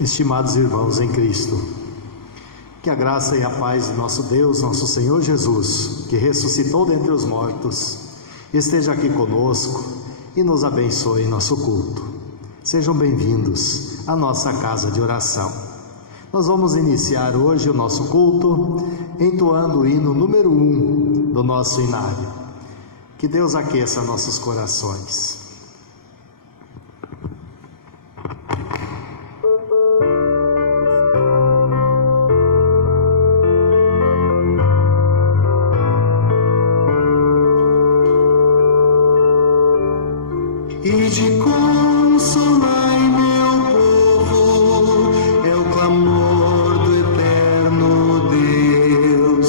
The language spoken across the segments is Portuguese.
Estimados irmãos em Cristo, que a graça e a paz de nosso Deus, nosso Senhor Jesus, que ressuscitou dentre os mortos, esteja aqui conosco e nos abençoe em nosso culto. Sejam bem-vindos à nossa casa de oração. Nós vamos iniciar hoje o nosso culto entoando o hino número 1 do nosso inário. Que Deus aqueça nossos corações. E de consolai meu povo, é o clamor do eterno Deus.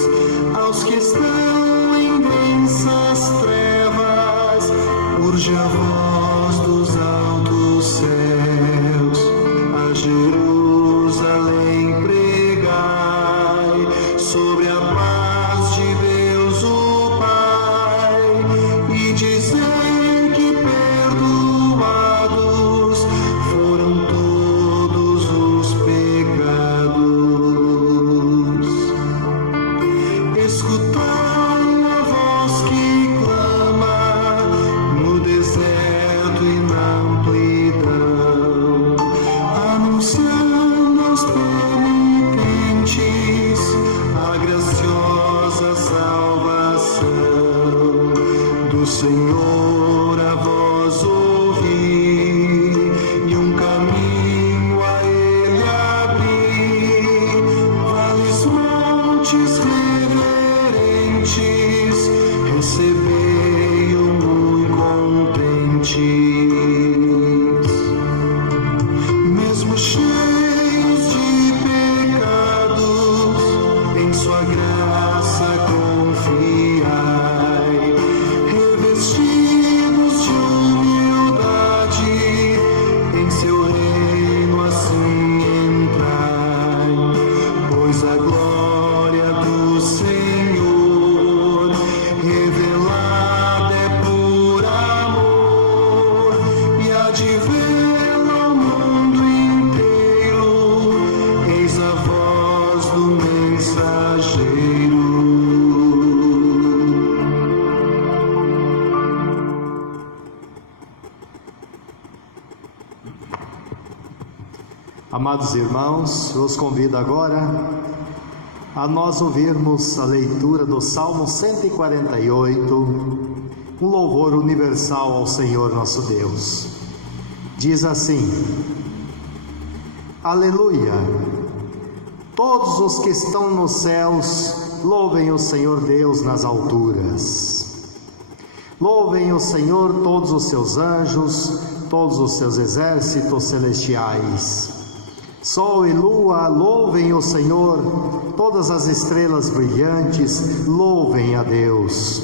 Aos que estão em densas trevas, urge a voz dos altos céus. A Jerusalém pregai, sobre a paz de Deus o Pai, e dizei foram todos os pecados. Escutai a voz que clama no deserto e na amplidão, anunciando aos penitentes a graciosa salvação do Senhor. A voz ouvi e um caminho a ele abri, vales, montes reverentes, recebei-o muito contentes. Mesmo cheios de pecados, em sua graça confiai, revestidos de humildade, em seu reino assim entrai, pois a glória do Senhor revelada é por amor, e há de vê-la ao mundo inteiro. Eis a voz do mensageiro. Amados irmãos, eu os convido agora a nós ouvirmos a leitura do Salmo 148, um louvor universal ao Senhor nosso Deus. Diz assim: Aleluia! Todos os que estão nos céus, louvem o Senhor Deus nas alturas. Louvem o Senhor todos os seus anjos, todos os seus exércitos celestiais. Sol e lua, louvem o Senhor, todas as estrelas brilhantes, louvem a Deus.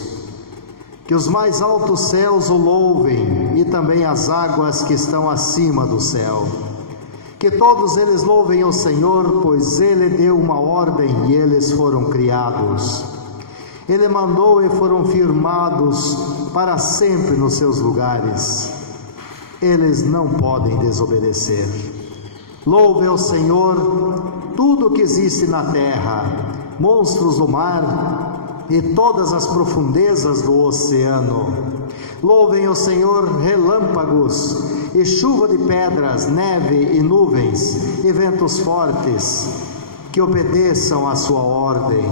Que os mais altos céus o louvem, e também as águas que estão acima do céu. Que todos eles louvem o Senhor, pois Ele deu uma ordem e eles foram criados. Ele mandou e foram firmados para sempre nos seus lugares. Eles não podem desobedecer. Louve ao Senhor tudo que existe na terra, monstros do mar e todas as profundezas do oceano. Louvem ao Senhor relâmpagos e chuva de pedras, neve e nuvens e ventos fortes, que obedeçam à sua ordem.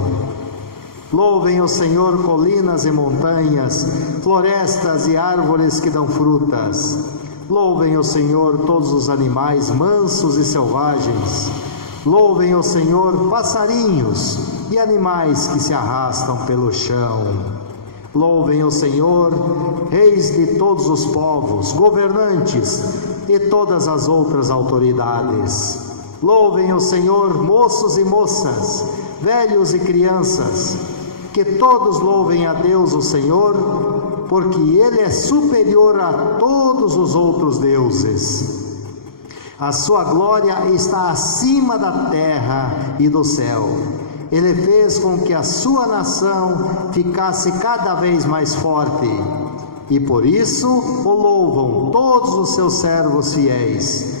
Louvem o Senhor colinas e montanhas, florestas e árvores que dão frutas. Louvem o Senhor todos os animais mansos e selvagens. Louvem o Senhor passarinhos e animais que se arrastam pelo chão. Louvem o Senhor reis de todos os povos, governantes e todas as outras autoridades. Louvem o Senhor moços e moças, velhos e crianças. Que todos louvem a Deus o Senhor, porque Ele é superior a todos os outros deuses. A sua glória está acima da terra e do céu. Ele fez com que a sua nação ficasse cada vez mais forte, e por isso o louvam todos os seus servos fiéis.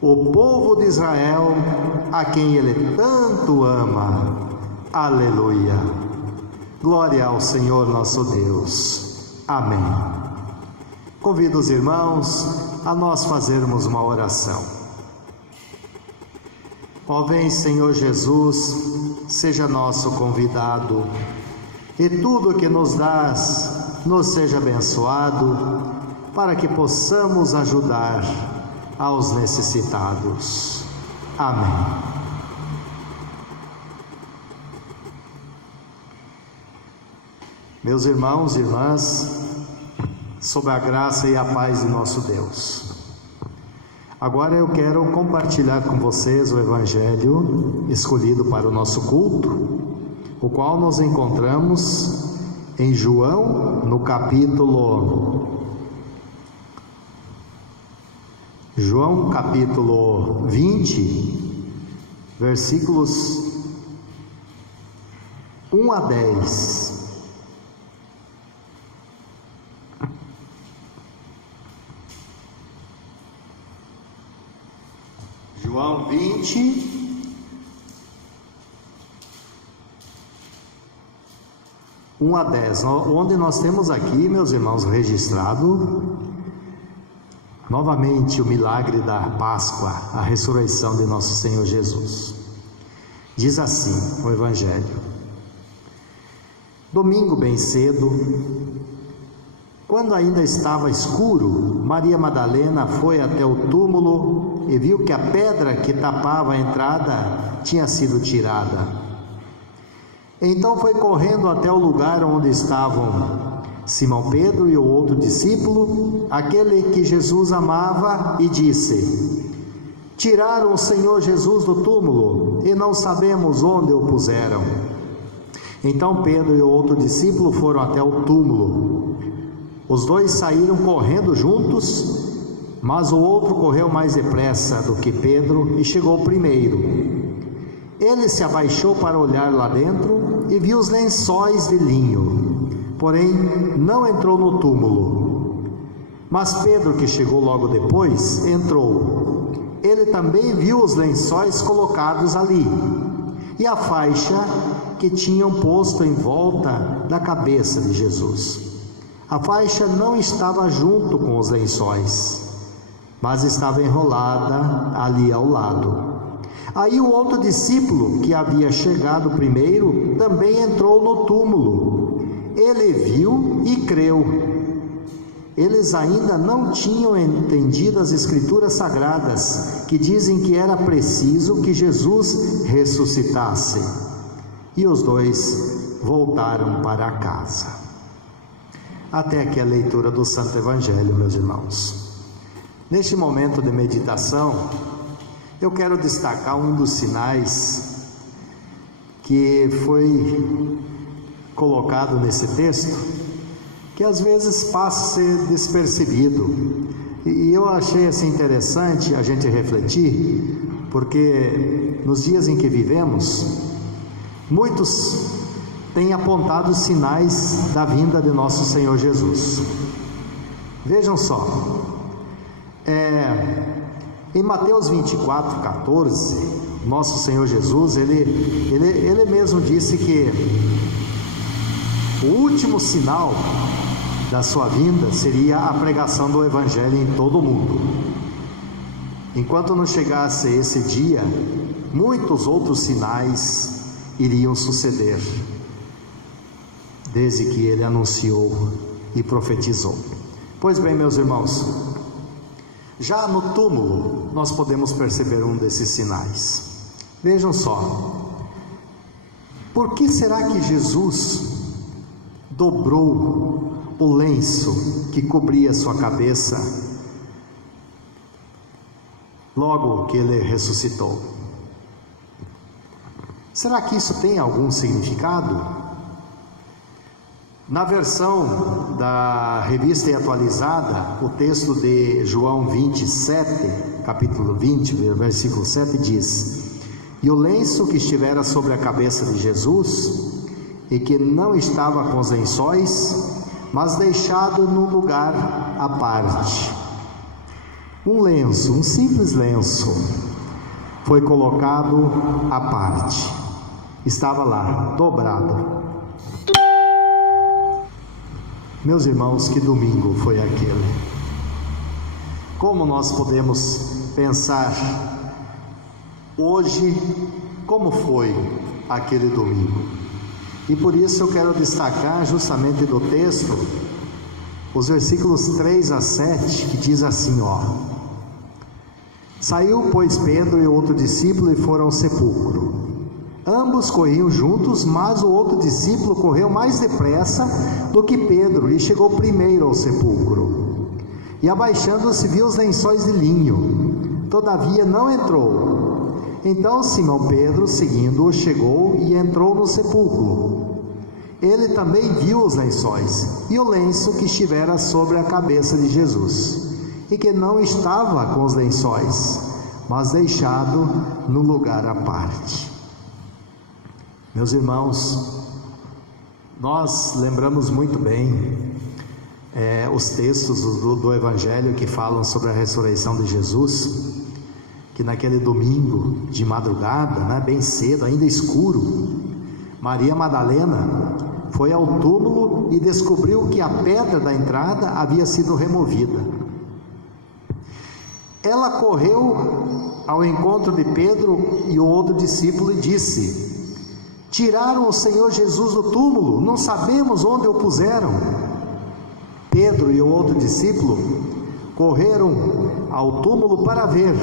o povo de Israel, a quem Ele tanto ama. Aleluia. Glória ao Senhor nosso Deus. Amém. Convido os irmãos a nós fazermos uma oração. Ó vem, Senhor Jesus, seja nosso convidado, e tudo que nos dás nos seja abençoado, para que possamos ajudar aos necessitados. Amém. Meus irmãos e irmãs, sob a graça e a paz de nosso Deus, agora eu quero compartilhar com vocês o Evangelho escolhido para o nosso culto, o qual nos encontramos em João, no capítulo 20, versículos 1 a 10. João 20, 1 a 10, onde nós temos aqui, meus irmãos, registrado novamente o milagre da Páscoa, a ressurreição de nosso Senhor Jesus. Diz assim o Evangelho: domingo bem cedo, quando ainda estava escuro, Maria Madalena foi até o túmulo e viu que a pedra que tapava a entrada tinha sido tirada. Então foi correndo até o lugar onde estavam Simão Pedro e o outro discípulo, aquele que Jesus amava, e disse: tiraram o Senhor Jesus do túmulo e não sabemos onde o puseram. Então Pedro e o outro discípulo foram até o túmulo. Os dois saíram correndo juntos, mas o outro correu mais depressa do que Pedro e chegou primeiro. Ele se abaixou para olhar lá dentro e viu os lençóis de linho, porém não entrou no túmulo. Mas Pedro, que chegou logo depois, entrou. Ele também viu os lençóis colocados ali e a faixa que tinham posto em volta da cabeça de Jesus. A faixa não estava junto com os lençóis, mas estava enrolada ali ao lado. Aí o outro discípulo, que havia chegado primeiro, também entrou no túmulo. Ele viu e creu. Eles ainda não tinham entendido as Escrituras Sagradas, que dizem que era preciso que Jesus ressuscitasse. E os dois voltaram para casa. Até aqui a leitura do Santo Evangelho, meus irmãos. Neste momento de meditação, eu quero destacar um dos sinais que foi colocado nesse texto, que às vezes passa a ser despercebido, e eu achei assim interessante a gente refletir, porque nos dias em que vivemos, muitos têm apontado os sinais da vinda de nosso Senhor Jesus. Vejam só, em Mateus 24, 14, nosso Senhor Jesus, ele mesmo disse que o último sinal da sua vinda seria a pregação do Evangelho em todo o mundo. Enquanto não chegasse esse dia, muitos outros sinais iriam suceder, desde que ele anunciou e profetizou. Pois bem, meus irmãos, já no túmulo nós podemos perceber um desses sinais. Vejam só, por que será que Jesus dobrou o lenço que cobria sua cabeça logo que ele ressuscitou? Será que isso tem algum significado? Na versão da Revista e Atualizada, o texto de João 27, capítulo 20, versículo 7 diz: e o lenço que estivera sobre a cabeça de Jesus, e que não estava com os lençóis, mas deixado num lugar à parte. Um lenço, um simples lenço, foi colocado à parte. Estava lá, dobrado. Meus irmãos, que domingo foi aquele? Como nós podemos pensar hoje como foi aquele domingo? E por isso eu quero destacar justamente do texto os versículos 3 a 7, que diz assim, ó: Saiu, pois, Pedro e outro discípulo e foram ao sepulcro. Ambos corriam juntos, mas o outro discípulo correu mais depressa do que Pedro e chegou primeiro ao sepulcro. E abaixando-se viu os lençóis de linho, todavia não entrou. Então Simão Pedro, seguindo-o, chegou e entrou no sepulcro. Ele também viu os lençóis e o lenço que estivera sobre a cabeça de Jesus, e que não estava com os lençóis, mas deixado no lugar à parte. Meus irmãos, nós lembramos muito bem os textos do Evangelho que falam sobre a ressurreição de Jesus, que naquele domingo de madrugada, bem cedo, ainda escuro, Maria Madalena foi ao túmulo e descobriu que a pedra da entrada havia sido removida. Ela correu ao encontro de Pedro e o outro discípulo e disse: Tiraram o Senhor Jesus do túmulo, não sabemos onde o puseram. Pedro e o outro discípulo correram ao túmulo para ver.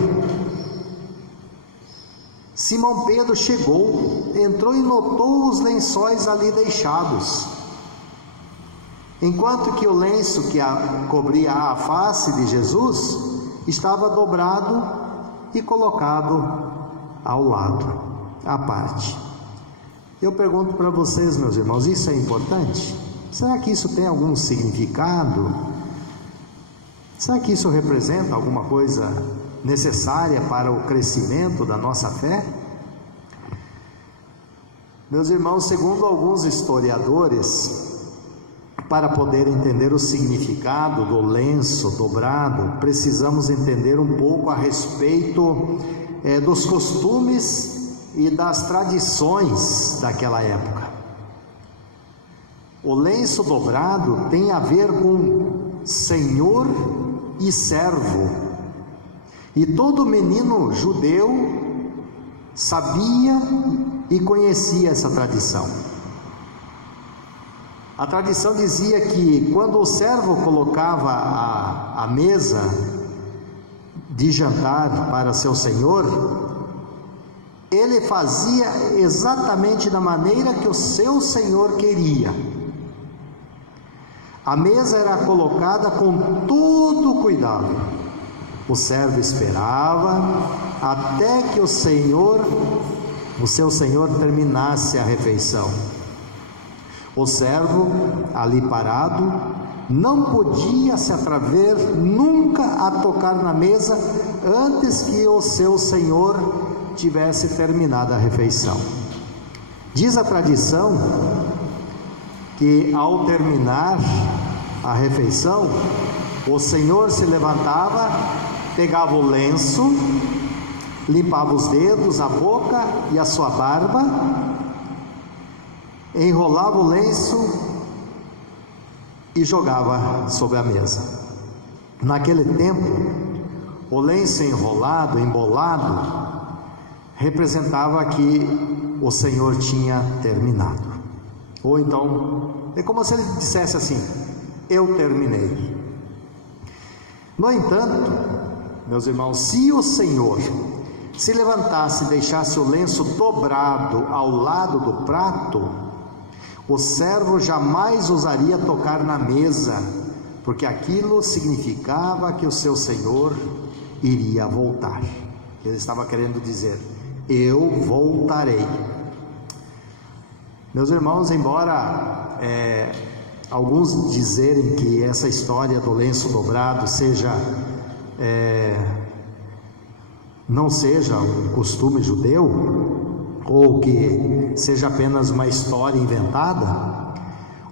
Simão Pedro chegou, entrou e notou os lençóis ali deixados, enquanto que o lenço que cobria a face de Jesus estava dobrado e colocado ao lado, à parte. Eu pergunto para vocês, meus irmãos, isso é importante? Será que isso tem algum significado? Será que isso representa alguma coisa necessária para o crescimento da nossa fé? Meus irmãos, segundo alguns historiadores, para poder entender o significado do lenço dobrado, precisamos entender um pouco a respeito dos costumes e das tradições daquela época. O lenço dobrado tem a ver com senhor e servo, e todo menino judeu sabia e conhecia essa tradição. A tradição dizia que quando o servo colocava a mesa de jantar para seu senhor, ele fazia exatamente da maneira que o seu senhor queria. A mesa era colocada com todo cuidado. O servo esperava até que o seu senhor terminasse a refeição. O servo, ali parado, não podia se atrever nunca a tocar na mesa antes que o seu senhor tivesse terminado a refeição. Diz a tradição que ao terminar a refeição, o senhor se levantava, pegava o lenço, limpava os dedos, a boca e a sua barba, enrolava o lenço e jogava sobre a mesa. Naquele tempo, o lenço enrolado, embolado, representava que o Senhor tinha terminado. Ou então, é como se ele dissesse assim: eu terminei. No entanto, meus irmãos, se o Senhor se levantasse e deixasse o lenço dobrado ao lado do prato, o servo jamais ousaria tocar na mesa, porque aquilo significava que o seu senhor iria voltar. Ele estava querendo dizer: eu voltarei. Meus irmãos, embora alguns dizerem que essa história do lenço dobrado não seja um costume judeu, ou que seja apenas uma história inventada,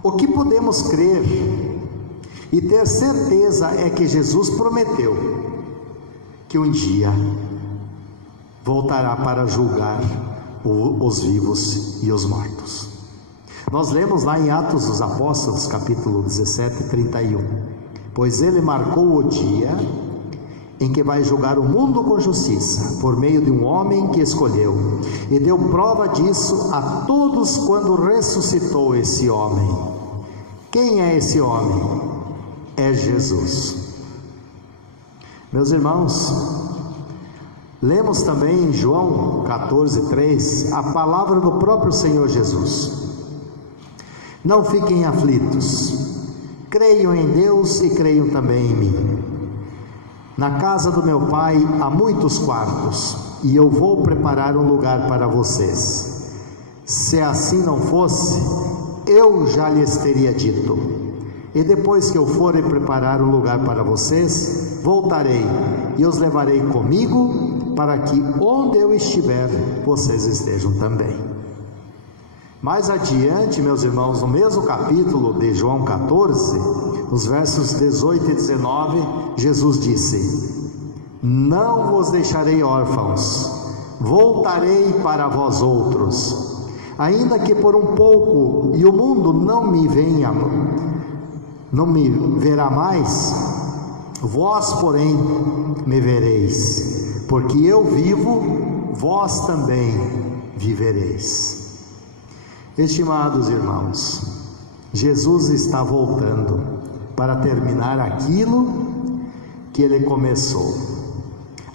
o que podemos crer e ter certeza é que Jesus prometeu que um dia voltará para julgar os vivos e os mortos. Nós lemos lá em Atos dos Apóstolos, capítulo 17, 31. Pois ele marcou o dia em que vai julgar o mundo com justiça, por meio de um homem que escolheu, e deu prova disso a todos quando ressuscitou esse homem. Quem é esse homem? É Jesus. Meus irmãos, lemos também em João 14:3 a palavra do próprio Senhor Jesus: não fiquem aflitos, creiam em Deus e creiam também em mim. Na casa do meu Pai há muitos quartos, e eu vou preparar um lugar para vocês. Se assim não fosse, eu já lhes teria dito. E depois que eu for e preparar um lugar para vocês, voltarei e os levarei comigo, para que onde eu estiver, vocês estejam também. Mais adiante, meus irmãos, no mesmo capítulo de João 14, nos versos 18 e 19, Jesus disse: não vos deixarei órfãos, voltarei para vós outros. Ainda que por um pouco, e o mundo não me verá mais, vós, porém, me vereis, porque eu vivo, vós também vivereis. Estimados irmãos, Jesus está voltando para terminar aquilo que ele começou.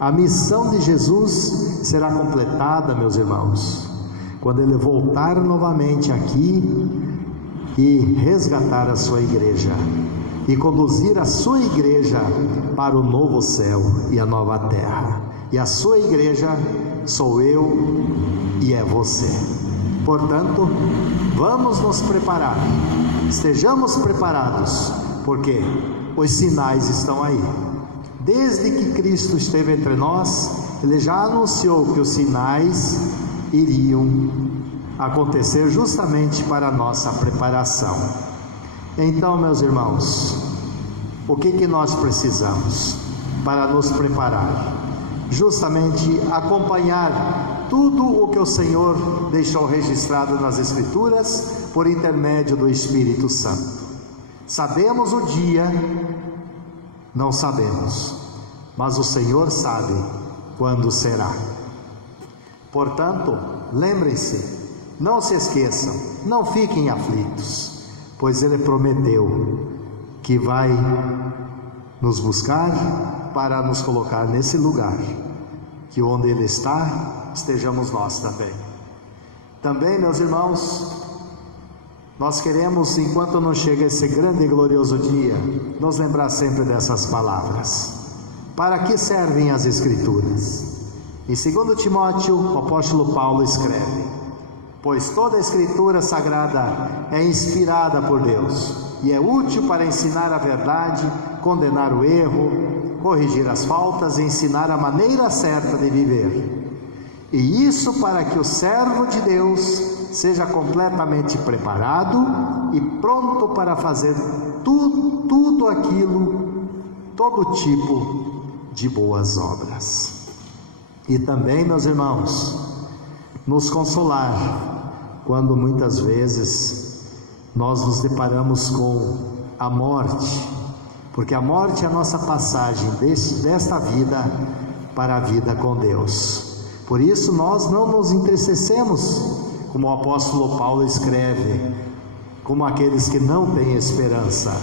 A missão de Jesus será completada, meus irmãos, quando ele voltar novamente aqui e resgatar a sua igreja e conduzir a sua igreja para o novo céu e a nova terra. E a sua igreja sou eu e é você. Portanto, vamos nos preparar, estejamos preparados, porque os sinais estão aí. Desde que Cristo esteve entre nós, ele já anunciou que os sinais iriam acontecer justamente para a nossa preparação. Então, meus irmãos, o que nós precisamos para nos preparar? Justamente acompanhar tudo o que o Senhor deixou registrado nas Escrituras por intermédio do Espírito Santo. Sabemos o dia? Não sabemos, mas o Senhor sabe quando será. Portanto, lembrem-se, não se esqueçam, não fiquem aflitos, pois Ele prometeu que vai nos buscar para nos colocar nesse lugar, que onde Ele está, estejamos nós também. Também, meus irmãos, nós queremos, enquanto não chega esse grande e glorioso dia, nos lembrar sempre dessas palavras. Para que servem as Escrituras? Em 2 Timóteo, o apóstolo Paulo escreve: pois toda a Escritura Sagrada é inspirada por Deus e é útil para ensinar a verdade, condenar o erro, corrigir as faltas e ensinar a maneira certa de viver. E isso para que o servo de Deus seja completamente preparado e pronto para fazer tudo aquilo, todo tipo de boas obras. E também, meus irmãos, nos consolar quando muitas vezes nós nos deparamos com a morte, porque a morte é a nossa passagem desta vida para a vida com Deus. Por isso nós não nos entristecemos, como o apóstolo Paulo escreve, como aqueles que não têm esperança.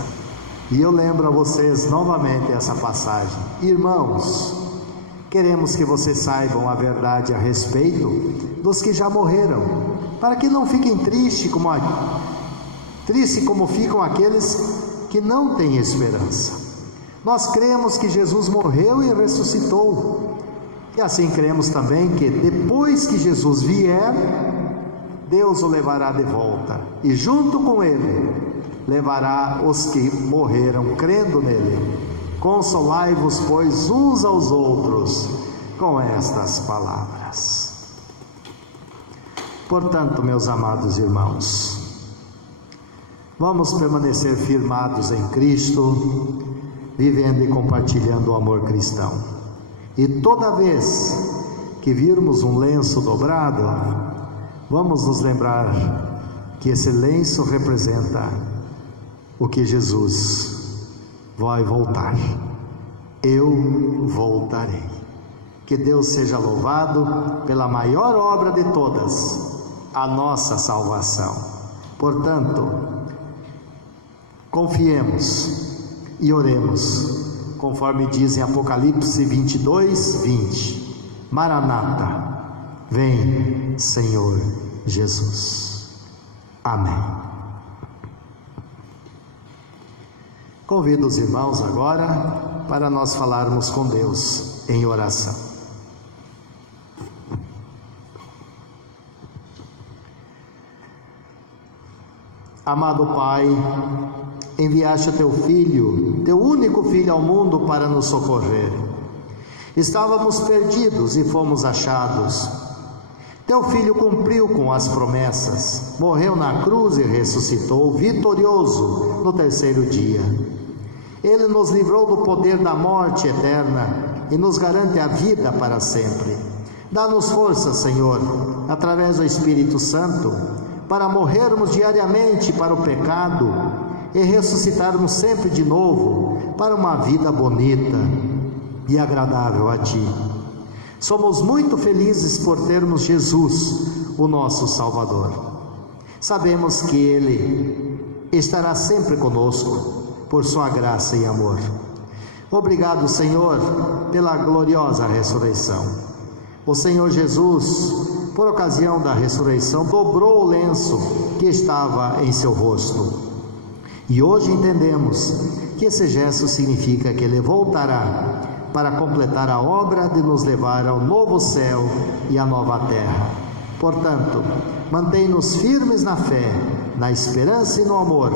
E eu lembro a vocês novamente essa passagem. Irmãos, queremos que vocês saibam a verdade a respeito dos que já morreram, para que não fiquem tristes como ficam aqueles que não têm esperança. Nós cremos que Jesus morreu e ressuscitou, e assim cremos também que depois que Jesus vier, Deus o levará de volta, e junto com ele levará os que morreram crendo nele. Consolai-vos, pois, uns aos outros com estas palavras. Portanto, meus amados irmãos, vamos permanecer firmados em Cristo, vivendo e compartilhando o amor cristão. E toda vez que virmos um lenço dobrado, vamos nos lembrar que esse lenço representa o que Jesus vai voltar. Eu voltarei. Que Deus seja louvado pela maior obra de todas, a nossa salvação. Portanto, confiemos e oremos, conforme diz em Apocalipse 22:20. Maranata, vem, Senhor Jesus. Amém. Convido os irmãos agora para nós falarmos com Deus em oração. Amado Pai, enviaste o teu Filho, teu único Filho ao mundo para nos socorrer. Estávamos perdidos e fomos achados. Teu Filho cumpriu com as promessas, morreu na cruz e ressuscitou vitorioso no terceiro dia. Ele nos livrou do poder da morte eterna e nos garante a vida para sempre. Dá-nos força, Senhor, através do Espírito Santo, para morrermos diariamente para o pecado e ressuscitarmos sempre de novo para uma vida bonita e agradável a Ti. Somos muito felizes por termos Jesus, o nosso Salvador. Sabemos que Ele estará sempre conosco, por Sua graça e amor. Obrigado, Senhor, pela gloriosa ressurreição. O Senhor Jesus, por ocasião da ressurreição, dobrou o lenço que estava em seu rosto. E hoje entendemos que esse gesto significa que Ele voltará para completar a obra de nos levar ao novo céu e à nova terra. Portanto, mantém-nos firmes na fé, na esperança e no amor,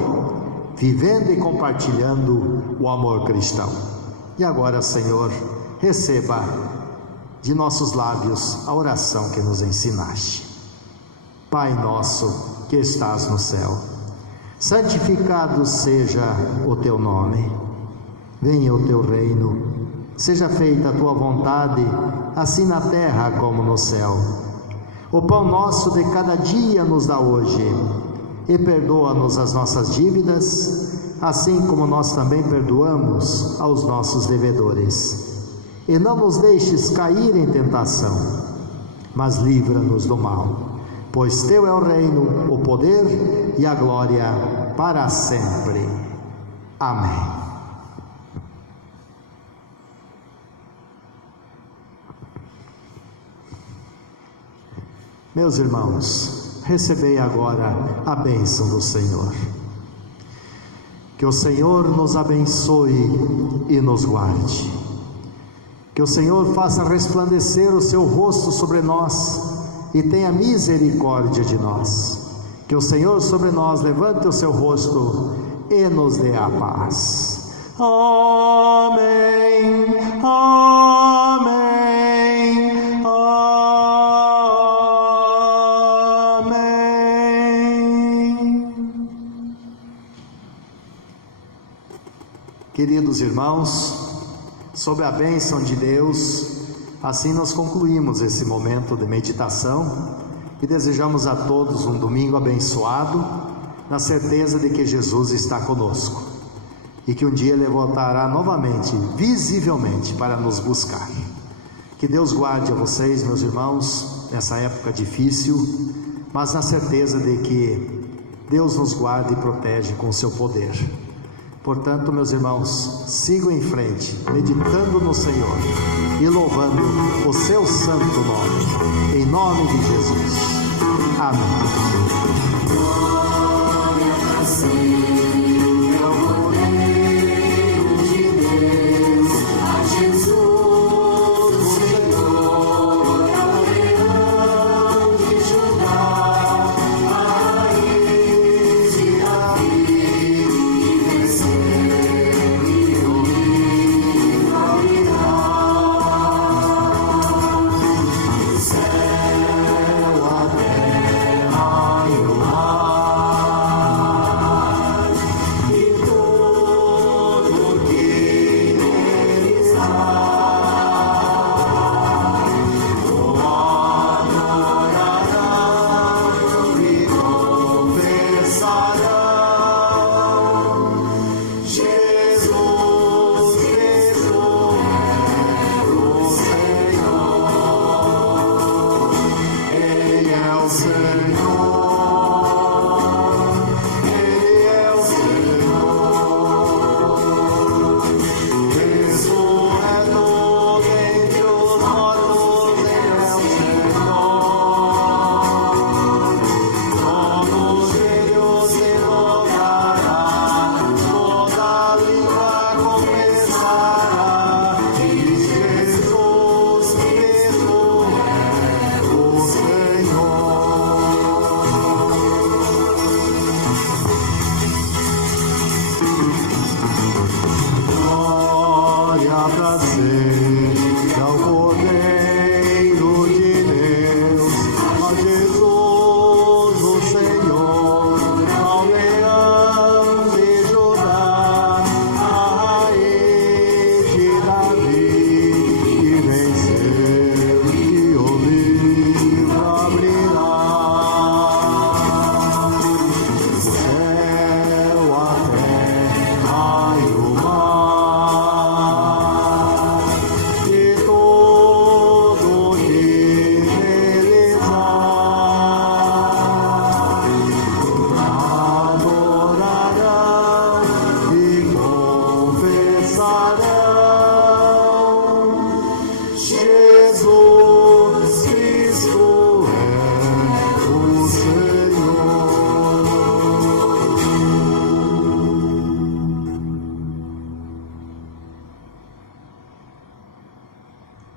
vivendo e compartilhando o amor cristão. E agora, Senhor, receba de nossos lábios a oração que nos ensinaste. Pai nosso que estás no céu, santificado seja o teu nome. Venha o teu reino. Seja feita a tua vontade, assim na terra como no céu. O pão nosso de cada dia nos dá hoje, e perdoa-nos as nossas dívidas, assim como nós também perdoamos aos nossos devedores. E não nos deixes cair em tentação, mas livra-nos do mal, pois teu é o reino, o poder e a glória para sempre. Amém. Meus irmãos, recebei agora a bênção do Senhor. Que o Senhor nos abençoe e nos guarde. Que o Senhor faça resplandecer o seu rosto sobre nós e tenha misericórdia de nós. Que o Senhor sobre nós levante o seu rosto e nos dê a paz. Amém. Amém. Queridos irmãos, sob a bênção de Deus, assim nós concluímos esse momento de meditação e desejamos a todos um domingo abençoado, na certeza de que Jesus está conosco e que um dia Ele voltará novamente, visivelmente, para nos buscar. Que Deus guarde a vocês, meus irmãos, nessa época difícil, mas na certeza de que Deus nos guarda e protege com o seu poder. Portanto, meus irmãos, sigam em frente, meditando no Senhor e louvando o seu santo nome, em nome de Jesus. Amém. Céu, a terra.